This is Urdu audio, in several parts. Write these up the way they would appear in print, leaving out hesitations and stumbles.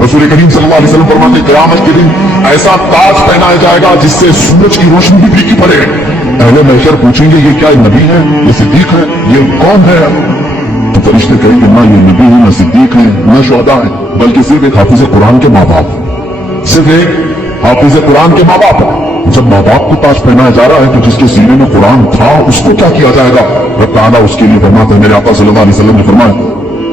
رسول کریم صلی اللہ علیہ وسلم فرماتے ہیں قیامت کے دن ایسا تاج پہنایا جائے گا جس سے سورج کی روشنی بھی پھیکی پڑے. اہل محشر پوچھیں گے یہ کیا نبی ہے, یہ صدیق ہے, یہ کون ہے؟ تو فرشتے کہیں گے نہ یہ نبی ہے, نہ صدیق ہے, نہ شہداء ہے, بلکہ صرف ایک حافظ قرآن کے ماں باپ, صرف ایک حافظ قرآن کے ماں باپ. جب ماں باپ کو تاج پہنایا جا رہا ہے تو جس کے سینے میں قرآن تھا اس کو کیا کیا جائے گا؟ رب تعالیٰ اس کے لیے فرماتا ہے, میرے آقا صلی اللہ علیہ وسلم نے فرمایا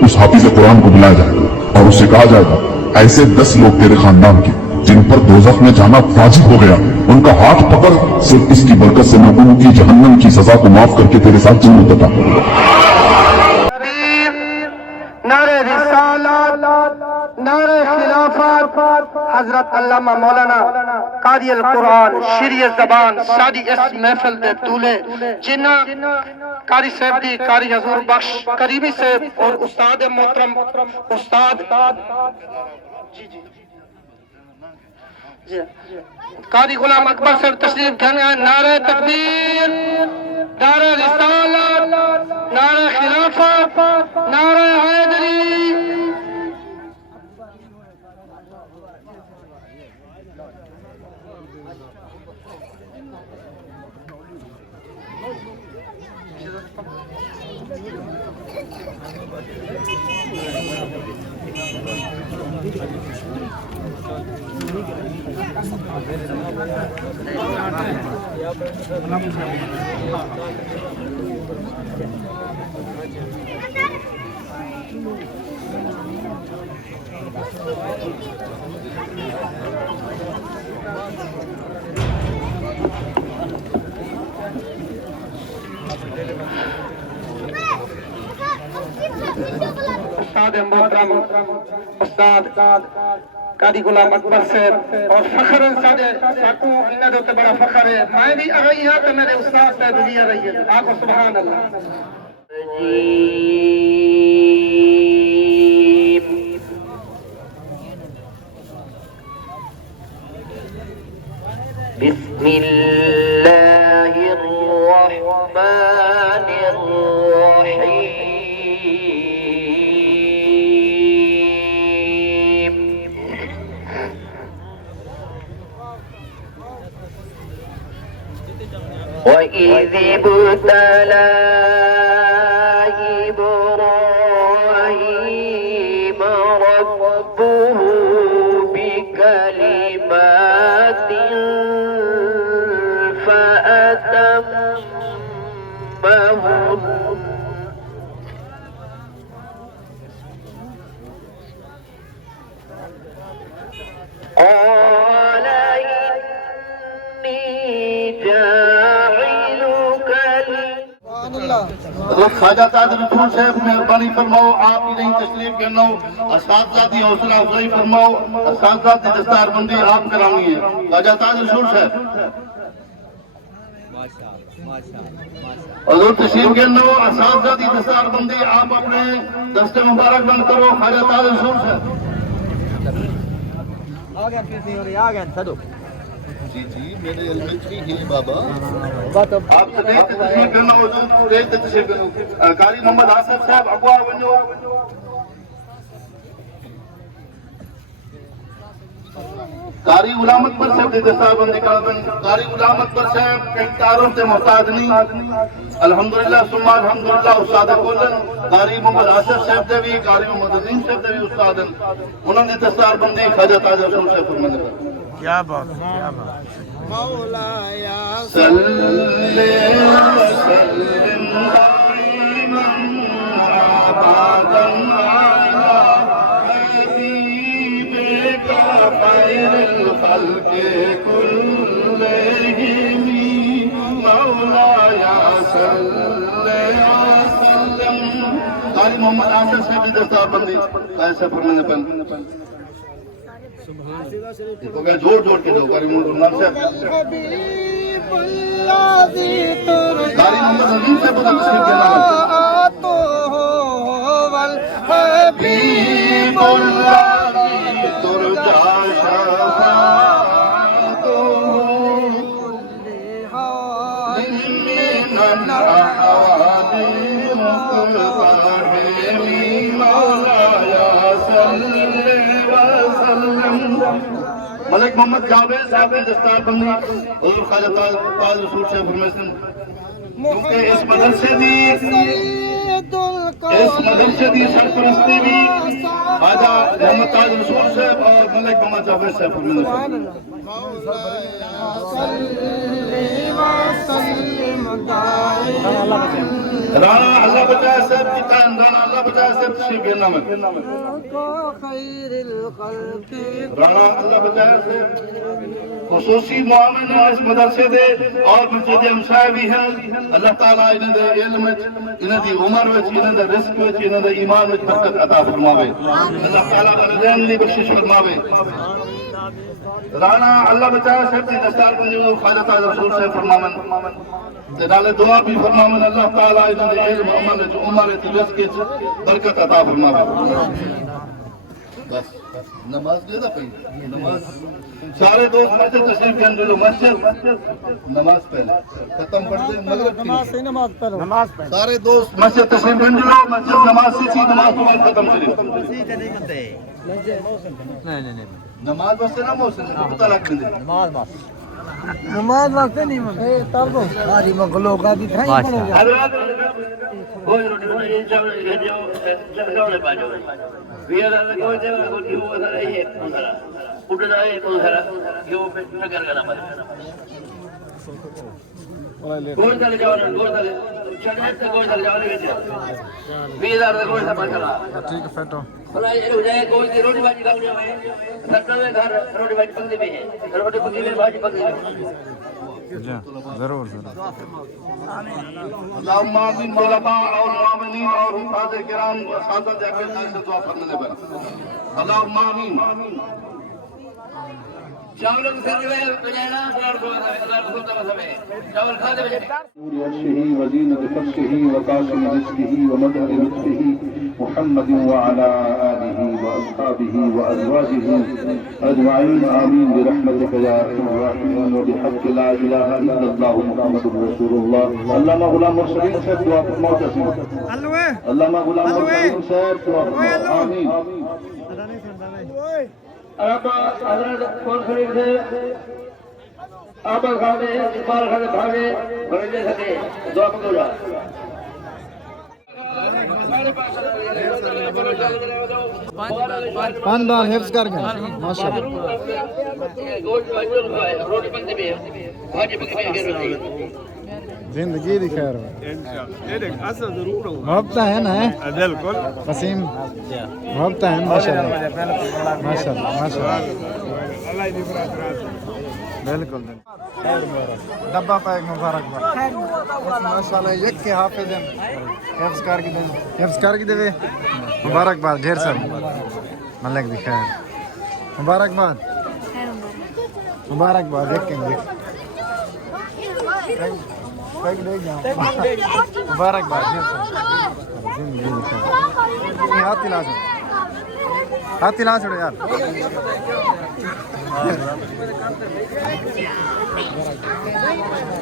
اس حافظ قرآن کو بلایا جائے گا اور اس سے کہا جائے گا ایسے 10 لوگ تیرے خاندان کے جن پر دوزخ میں جانا واجب ہو گیا, ان کا ہاتھ پکڑ, صرف اس کی برکت سے میں ان کی جہنم کی سزا کو معاف کر کے تیرے ساتھ جنت عطا کروں گا. نعرہ رسالت، نعرہ خلافت، حضرت علامہ مولانا قاری القرآن شیرِ زبان سادی اس محفل دے دولے جنہ قاری صاحب دی, قاری حضور بخش کریمی صاحب اور استاد محترم استاد قاری غلام اکبر صاحب تشریف گھنے ہیں. نعرہ تکبیر، نعرہ رسالت، نعرہ خلافت، نعرہ حیدری. استاد محترم استاد قاری غلام اکبر صاحب اور فخر ساڈے ساکو انہاں دے تے بڑا فخر ہے. میں بھی اگئی ہاں تے میرے استاد صاحب بھی رہی ہے. آکھو سبحان اللہ. بسم اللہ الرحمن الرحیم. وَإِذِ ابْتَلَى إِبْرَاهِيمَ رَبُّهُ بِكَلِمَاتٍ فَأَتَمَّهُنَّ. قَالَ إِنِّي جَاعِلُكَ خواجہ تاج رسول صاحب مہربانی فرماؤ, آپ ہی نہیں تشریف کرنا ہو. اساتذہ دی حوصلہ افزائی فرماؤ, اساتذہ دی دستار بندی آپ کرانی ہے. خواجہ تاج رسول صاحب حضور تشریف کرنا ہو, اساتذہ دی دستار بندی آپ اپنے دست مبارک بند کرو. خواجہ تاج رسول صاحب جی میرے ایلیمنٹری ہی بابا آپ صدیق تشریف کرنا ہو, صدیق تشریف کرنا ہو. قاری محمد آصف صاحب اگوا ونجو. قاری غلام اکبر صاحب دی دستار بندی کردن. قاری غلام اکبر صاحب کئی تعارف سے محتاج نہیں, الحمدللہ ثم الحمدللہ استاد کولن. قاری محمد آصف صاحب دے بھی, قاری محمد عظیم صاحب دے بھی استاد ہیں. انہوں نے دستار بندی خواجہ تاج رسول صاحب فرمانے پر. کیا بات ہے, کیا بات. مولایا صلی وسلم دائما ابدا علی حبیبک خیر الخلق كلهم. مولایا صلی وسلم. قاری محمد آصف صاحب کی دستار بندی قاری صاحب فرمانے پر. جوڑ جوڑ کے دو. قاری محمد صاحب, حبیب الذی قاری محمد عظیم صاحب کو تشریف کرنا ہے. والحبیب الذی ترجا شفاعتہ من الأحاديث مقتحم. مولایا صلی وسلم ملک محمد جاوید صاحب نے دستار بندی حضور خواجہ تاج رسول شیخ فرمیسن کیونکہ اس مدرسے دی سرپرستی بھی خواجہ محمد تاج رسول صاحب اور ملک محمد جاوید صاحب فرمیسن رانا اللہ بچائے صاحب کی ٹائم رانا اللہ بچائے صاحب تشریف گرنا میں رانا اللہ بچائے صاحب خصوصی معاملے نے اس مدرسے دے اور مسجد ہمسائے بھی ہیں اللہ تعالیٰ انہیں دے علم انہیں دی عمر وچ انہیں دے رزق وچ انہیں دے ایمان وچ برکت عطا فرماوے اللہ تعالیٰ والدین دی بخشش فرماوے رانا اللہ بچائے صاحب دی دستار بندی حضور خواجہ تاج رسول صاحب فرماون تے نالے دعا بھی فرماون اللہ تعالیٰ انہیں دے علم عمل وچ عمر وچ رزق وچ برکت عطا فرماوے بس نماز دے دا پہلے نماز سارے دوست مسجد تشریف کے اندر مسجد نماز پہلے ختم پڑھ دیں مغرب کی نماز پڑھ سارے دوست مسجد تشریف کے اندر مسجد نماز سے چیز نماز تو بعد ختم کریں نماز واسطے نہ موسن پتہ لگ دیں نماز واسطے نہیں من تب تو ساری مخلوق کا بھی کھائی پڑے گا حضرات کوئی روٹی نہیں چاول جو چاول پاجو ویرا کوئی دے کوئی دیو سارا یہ سارا اٹھنا ہے کوئی سارا یہ پہ کر گنا مت کوئی چلے جاؤ کوئی چلے چڑھے سے کوئی چلے جاؤ نہیں ویرا کوئی سب چلا ٹھیک ہے فیٹو بھلا یہ ہو جائے کوئی دی روٹی بھاجی کھاؤ میں سرکار میں گھر روٹی بھاجی پکتی بھی ہے روٹی پکی میں بھاجی پکتی ہے جی ضرور اللہم آمین طلباء اور معاونین اور حفاظ کرام اساتذہ جاکر سے دعا فرمانے پر اللہم آمین چاول کھانے میں بجائنا اور اللہ رسول تمہیں چاول کھانے میں نور عرشه وزينة فرشه وقاسم رزقه ومدد لطفه محمد وعلى آله وأصحابه وأزواجه أجمعين آمين برحمتك يا أرحم الراحمين وبحق لا إله إلا الله محمد رسول الله اللهم غلام مرسلين صاحب دعا فرماؤ اللهم غلام مرسلين صاحب دعا فرماؤ آمين حضرت کون خرید سے آباد خانے اقبال خانے بھاگے بھرنے سکے دعا پکڑ جا خاندان حفظ کر گئے ماشاءاللہ روٹی بنتی بھی ہے بھاجی پکی بھی ہے زندگی دی خیر ہو محبت ہے نا بالکل قسیم محبت ہے ماشاءاللہ ماشاءاللہ ماشاءاللہ بالکل ڈبہ پیک مبارک ماشاءاللہ یک کے حافظ ہیں حفظ کر کے دے مبارک باد ڈھیر ساری ملک دی خیر مبارک باد ایک کے مبارک باد ہاتھ لا چھوڑو یار